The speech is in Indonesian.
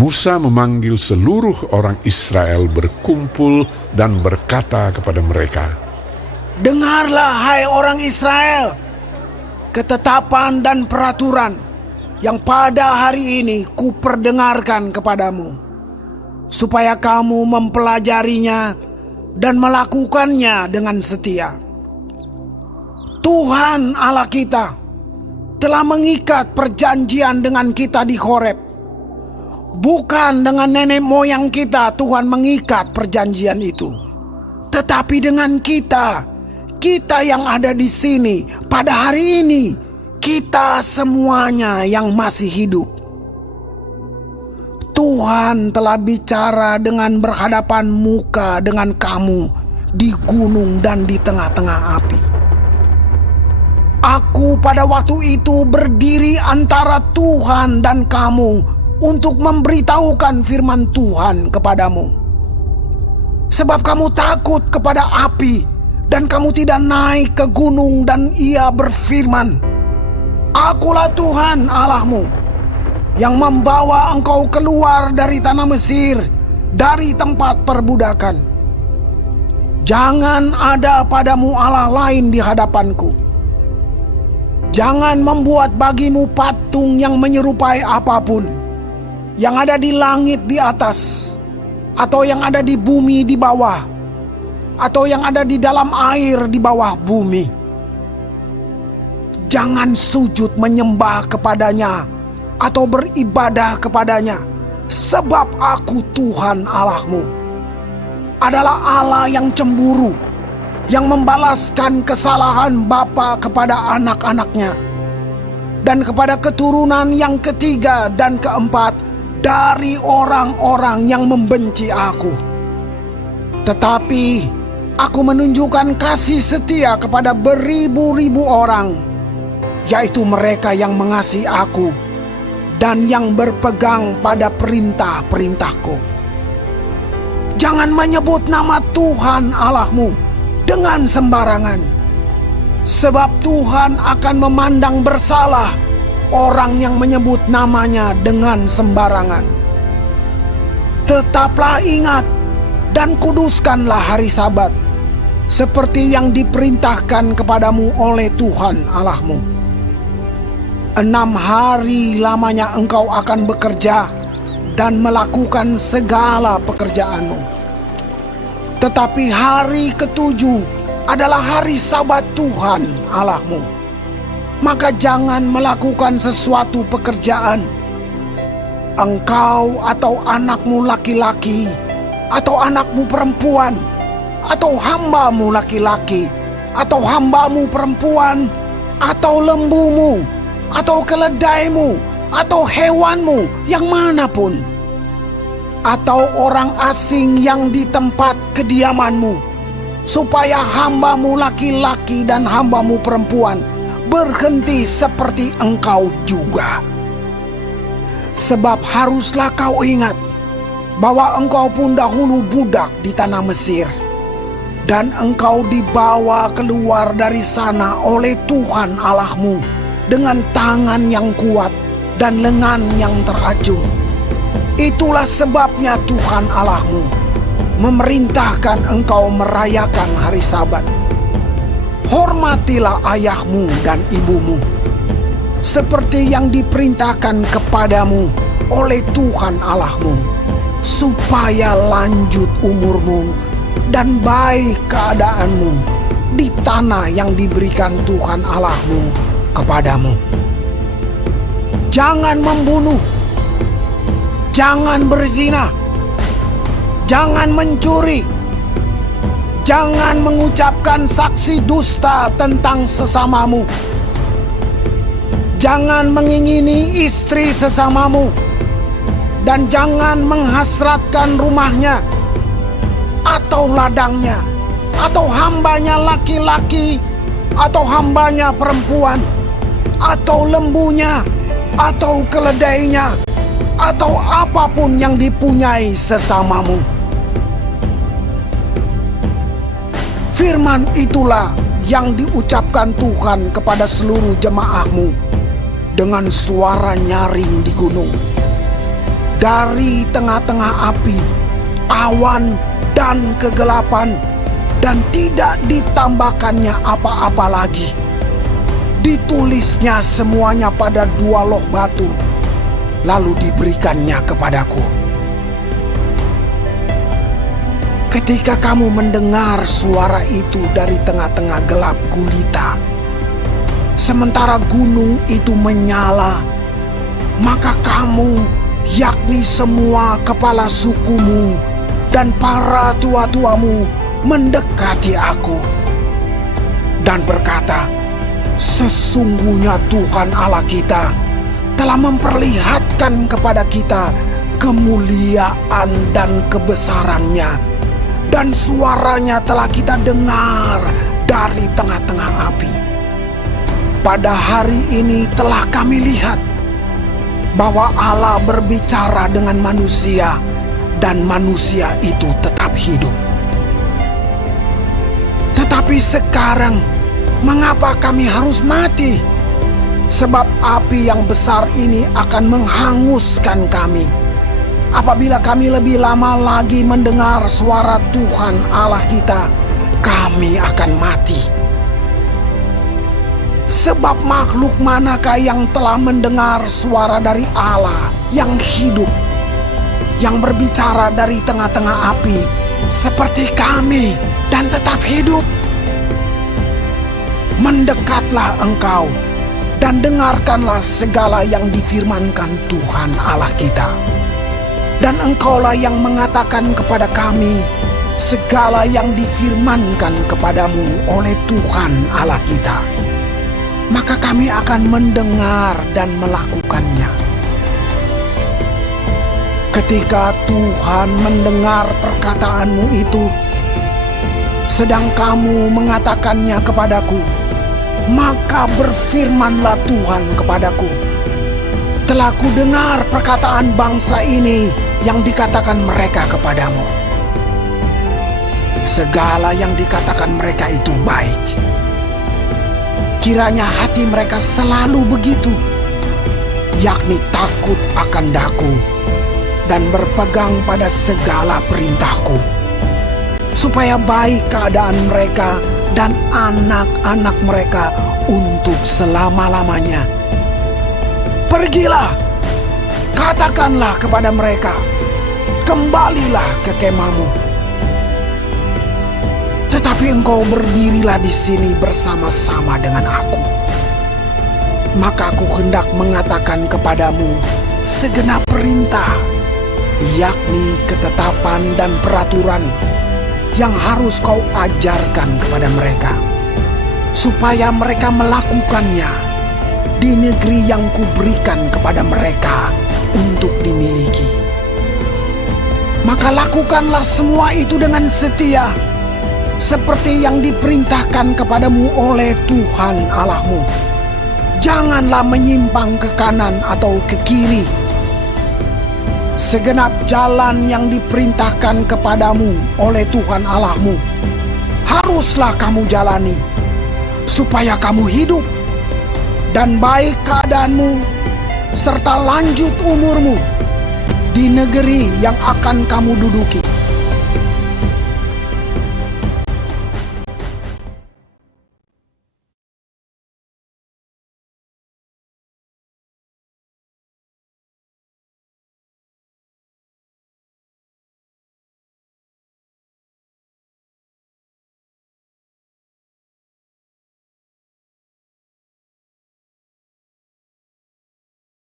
Musa memanggil seluruh orang Israel berkumpul dan berkata kepada mereka, "Dengarlah, hai orang Israel, ketetapan dan peraturan yang pada hari ini kuperdengarkan kepadamu, supaya kamu mempelajarinya dan melakukannya dengan setia. Tuhan Allah kita telah mengikat perjanjian dengan kita di Horeb. Bukan dengan nenek moyang kita Tuhan mengikat perjanjian itu, tetapi dengan kita yang ada di sini pada hari ini, kita semuanya yang masih hidup. Tuhan telah bicara dengan berhadapan muka dengan kamu di gunung dan di tengah-tengah api. Aku pada waktu itu berdiri antara Tuhan dan kamu untuk memberitahukan firman Tuhan kepadamu. Sebab kamu takut kepada api dan kamu tidak naik ke gunung, dan ia berfirman, Akulah Tuhan Allahmu yang membawa engkau keluar dari tanah Mesir, dari tempat perbudakan. Jangan ada padamu Allah lain di hadapanku. Jangan membuat bagimu patung yang menyerupai apapun yang ada di langit di atas, atau yang ada di bumi di bawah, atau yang ada di dalam air di bawah bumi. Jangan sujud menyembah kepadanya atau beribadah kepadanya, sebab aku Tuhan Allahmu adalah Allah yang cemburu, yang membalaskan kesalahan bapa kepada anak-anaknya, dan kepada keturunan yang ketiga dan keempat dari orang-orang yang membenci aku. Tetapi aku menunjukkan kasih setia kepada beribu-ribu orang, yaitu mereka yang mengasihi aku dan yang berpegang pada perintah-perintahku. Jangan menyebut nama Tuhan Allahmu dengan sembarangan, sebab Tuhan akan memandang bersalah orang yang menyebut namanya dengan sembarangan. Tetaplah ingat dan kuduskanlah hari Sabat, seperti yang diperintahkan kepadamu oleh Tuhan Allahmu. 6 hari lamanya engkau akan bekerja dan melakukan segala pekerjaanmu. Tetapi hari ke-7 adalah hari Sabat Tuhan Allahmu. Maka jangan melakukan sesuatu pekerjaan, engkau atau anakmu laki-laki, atau anakmu perempuan, atau hambamu laki-laki, atau hambamu perempuan, atau lembumu, atau keledaimu, atau hewanmu yang manapun, atau orang asing yang di tempat kediamanmu, supaya hambamu laki-laki dan hambamu perempuan berhenti seperti engkau juga. Sebab haruslah kau ingat bahwa engkau pun dahulu budak di tanah Mesir, dan engkau dibawa keluar dari sana oleh Tuhan Allahmu dengan tangan yang kuat dan lengan yang teracung. Itulah sebabnya Tuhan Allahmu memerintahkan engkau merayakan hari Sabat. Hormatilah ayahmu dan ibumu, seperti yang diperintahkan kepadamu oleh Tuhan Allahmu, supaya lanjut umurmu dan baik keadaanmu di tanah yang diberikan Tuhan Allahmu kepadamu. Jangan membunuh, jangan berzina, jangan mencuri, jangan mengucapkan saksi dusta tentang sesamamu, jangan mengingini istri sesamamu, dan jangan menghasratkan rumahnya, atau ladangnya, atau hambanya laki-laki, atau hambanya perempuan, atau lembunya, atau keledainya, atau apapun yang dipunyai sesamamu. Firman itulah yang diucapkan Tuhan kepada seluruh jemaahmu dengan suara nyaring di gunung. dari tengah-tengah api, awan, dan kegelapan, dan tidak ditambahkannya apa-apa lagi. Ditulisnya semuanya pada 2 loh batu, lalu diberikannya kepadaku. Ketika kamu mendengar suara itu dari tengah-tengah gelap gulita, sementara gunung itu menyala, maka kamu, yakni semua kepala sukumu dan para tua-tuamu, mendekati aku dan berkata, "Sesungguhnya Tuhan Allah kita telah memperlihatkan kepada kita kemuliaan dan kebesarannya, dan suaranya telah kita dengar dari tengah-tengah api. Pada hari ini telah kami lihat bahwa Allah berbicara dengan manusia, dan manusia itu tetap hidup. Tetapi sekarang, mengapa kami harus mati? Sebab api yang besar ini akan menghanguskan kami apabila kami lebih lama lagi mendengar suara Tuhan Allah kita, kami akan mati. Sebab makhluk manakah yang telah mendengar suara dari Allah yang hidup, yang berbicara dari tengah-tengah api seperti kami dan tetap hidup? Mendekatlah engkau dan dengarkanlah segala yang difirmankan Tuhan Allah kita. Dan engkaulah yang mengatakan kepada kami segala yang difirmankan kepadamu oleh Tuhan Allah kita. Maka kami akan mendengar dan melakukannya. Ketika Tuhan mendengar perkataanmu itu, sedang kamu mengatakannya kepadaku, maka berfirmanlah Tuhan kepadaku, telah kudengar perkataan bangsa ini yang dikatakan mereka kepadamu. Segala yang dikatakan mereka itu baik. Kiranya hati mereka selalu begitu, yakni takut akan Daku dan berpegang pada segala perintahku, supaya baik keadaan mereka dan anak-anak mereka untuk selama-lamanya. Pergilah, katakanlah kepada mereka, kembalilah ke kemahmu. Tetapi engkau berdirilah di sini bersama-sama dengan aku. Maka aku hendak mengatakan kepadamu segenap perintah, yakni ketetapan dan peraturan yang harus kau ajarkan kepada mereka, supaya mereka melakukannya di negeri yang kuberikan kepada mereka untuk dimiliki. Maka lakukanlah semua itu dengan setia, seperti yang diperintahkan kepadamu oleh Tuhan Allahmu. Janganlah menyimpang ke kanan atau ke kiri. Segenap jalan yang diperintahkan kepadamu oleh Tuhan Allahmu haruslah kamu jalani, supaya kamu hidup dan baik keadaanmu serta lanjut umurmu di negeri yang akan kamu duduki.